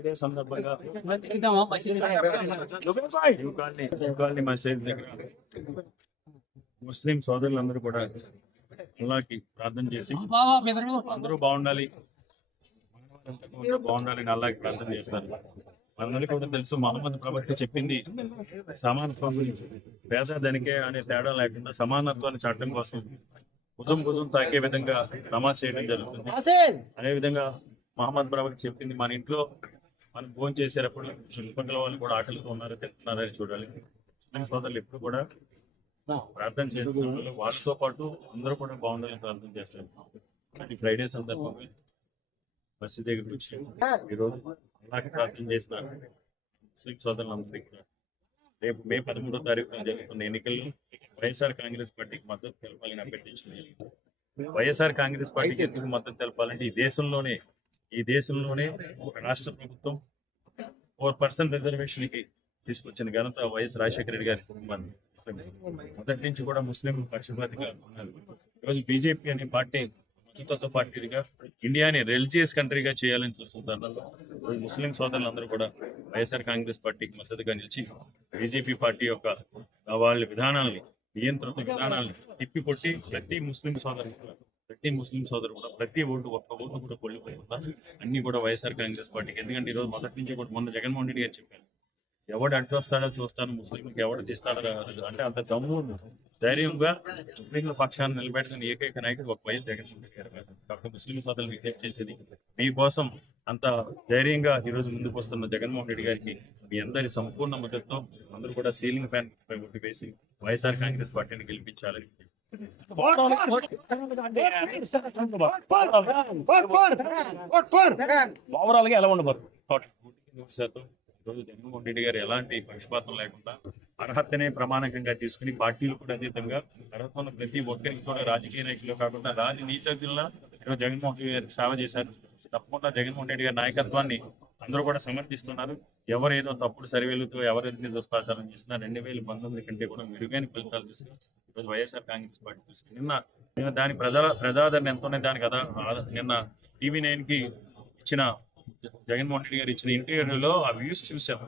ఇదే సందర్భంగా న్యూ మసీద్ దగ్గర ముస్లిం సోదరులందరూ కూడా అల్లాహ్కి ప్రార్థన చేసి అందరూ బాగుండాలి, బాగుండాలని అల్లాహ్కి ప్రార్థన చేస్తారు. మనందరికీ కూడా తెలుసు, మహమ్మద్ ప్రవక్త చెప్పింది సమానత్వం గురించి. పేద ధనికే అనే తేడా లేకుండా సమానత్వాన్ని చాటడం కోసం భుజం తాకే విధంగా నమాజ్ చేయడం జరుగుతుంది. అదేవిధంగా మహమ్మద్ ప్రవక్త చెప్పింది, మన ఇంట్లో మనం భోజనం చేసేటప్పుడు చుట్టుపక్కల వాళ్ళు కూడా ఆకలితో ఉన్నారో తింటున్నారని చూడాలి. ముస్లిం సోదరులు ఎప్పుడు కూడా ప్రార్థన చేస్తున్నారు, వాళ్ళతో పాటు అందరూ కూడా బాగుండాలని ప్రార్థన చేస్తారు. ఈ ఫ్రైడే సందర్భంగా మసీద్ దగ్గరికి వచ్చి ఈరోజు అల్లాహ్కి ప్రార్థన చేసిన ముస్లిం సోదరులందరికీ కూడా రేపు మే 13వ తారీఖున జరుగుతున్న ఎన్నికల్లో వైఎస్ఆర్ కాంగ్రెస్ పార్టీకి మద్దతు తెలపాలని అభ్యర్థించింది. వైఎస్ఆర్ కాంగ్రెస్ పార్టీకి ఎందుకు మద్దతు తెలపాలంటే ఈ దేశంలోనే ఒక రాష్ట్ర ప్రభుత్వం 4% రిజర్వేషన్కి తీసుకొచ్చిన ఘనత వైఎస్ రాజశేఖర రెడ్డి గారి కుటుంబాన్ని. మొదటి నుంచి కూడా ముస్లిం పక్షపాతిగా ఉన్నారు. ఈరోజు బీజేపీ అనే పార్టీ మద్దతు పార్టీగా ఇండియాని రిలీజియస్ కంట్రీగా చేయాలని చూస్తున్నారు. ముస్లిం సోదరులందరూ కూడా వైఎస్ఆర్ కాంగ్రెస్ పార్టీకి మద్దతుగా నిలిచి బీజేపీ పార్టీ యొక్క వాళ్ళ విధానాలని, నియంత్రిత విధానాలను తిప్పికొట్టి ప్రతి ముస్లిం సోదరు కూడా ప్రతి ఒక్క ఓటు కూడా కొల్లిపోయి ఉన్నారు. అన్ని కూడా వైఎస్ఆర్ కాంగ్రెస్ పార్టీకి. ఎందుకంటే ఈరోజు మొదటి నుంచి కూడా మొన్న జగన్మోహన్ రెడ్డి గారు చెప్పారు, ఎవడు అడ్డు వస్తాడో చూస్తాను, ముస్లింకి ఎవడు తీస్తాడో అంటే అంత దమ్ము ధైర్యంగా ముస్లింల పక్షాన్ని నిలబెట్టుకుని ఏకైక నాయకుడు ఒక వైఎస్ జగన్మోహన్ రెడ్డి గారు. కాబట్టి ముస్లిం సోదరులు విజ్ఞప్తి చేసేది, మీకోసం అంత ధైర్యంగా ఈరోజు ముందుకు వస్తున్న జగన్మోహన్ రెడ్డి గారికి మీ అందరి సంపూర్ణ మద్దతుతో అందరూ కూడా సీలింగ్ ఫ్యాన్ పై ఓటు వేసి వైఎస్ఆర్ కాంగ్రెస్ పార్టీని గెలిపించాలని. ఓవరాల్ గా ఎలా ఉండబోతుంది? ఈరోజు జగన్మోహన్ రెడ్డి గారు ఎలాంటి పక్షపాతం లేకుండా అర్హతనే ప్రమాణకంగా తీసుకుని పార్టీలు కూడా అతీతంగా అర్హత ఉన్న ప్రతి ఒక్కరికి కూడా రాజకీయ నాయకులు కాకుండా నీతిజ్ఞుల్లా ఈరోజు జగన్మోహన్ రెడ్డి గారికి సేవ చేశారు. తప్పకుండా జగన్మోహన్ రెడ్డి గారి నాయకత్వాన్ని అందరూ కూడా సమర్థిస్తున్నారు. ఎవరేదో తప్పుడు సర్వేలతో ఎవరైతే దుష్ప్రచారం చేసినా 2019 కంటే కూడా మెరుగైన ఫలితాలు తీసుకుని ఈరోజు వైఎస్ఆర్ కాంగ్రెస్ పార్టీ తీసుకుని నిన్న దాని ప్రజాదరణ ఎంత ఉన్నాయి దాని కదా. నిన్న TV9కి ఇచ్చిన జగన్మోహన్ రెడ్డి గారు ఇచ్చిన ఇంటర్వ్యూలో ఆ వ్యూస్ చూసాం.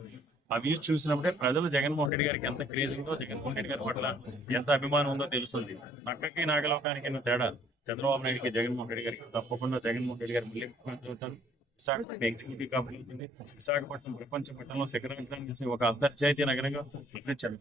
ఆ వ్యూస్ చూసినప్పుడే ప్రజలు జగన్మోహన్ రెడ్డి గారికి ఎంత క్రేజ్ ఉందో, జగన్మోహన్ రెడ్డి గారి పట్ల ఎంత అభిమానం ఉందో తెలుస్తుంది. నక్కకి నాగలోకానికి ఎన్నో తేడా చంద్రబాబు నాయుడికి జగన్మోహన్ రెడ్డి గారికి. తప్పకుండా జగన్మోహన్ రెడ్డి గారు మళ్ళీ ముఖ్యమంత్రి అవుతారు. విశాఖపట్నం ఎగ్జిక్యూటివ్ కాబోతుంది. విశాఖపట్నం ప్రపంచ పట్టణంలో శిఖరాగ్రాన్ని ఒక అంతర్జాతీయ నగరంగా ప్రకటించారు.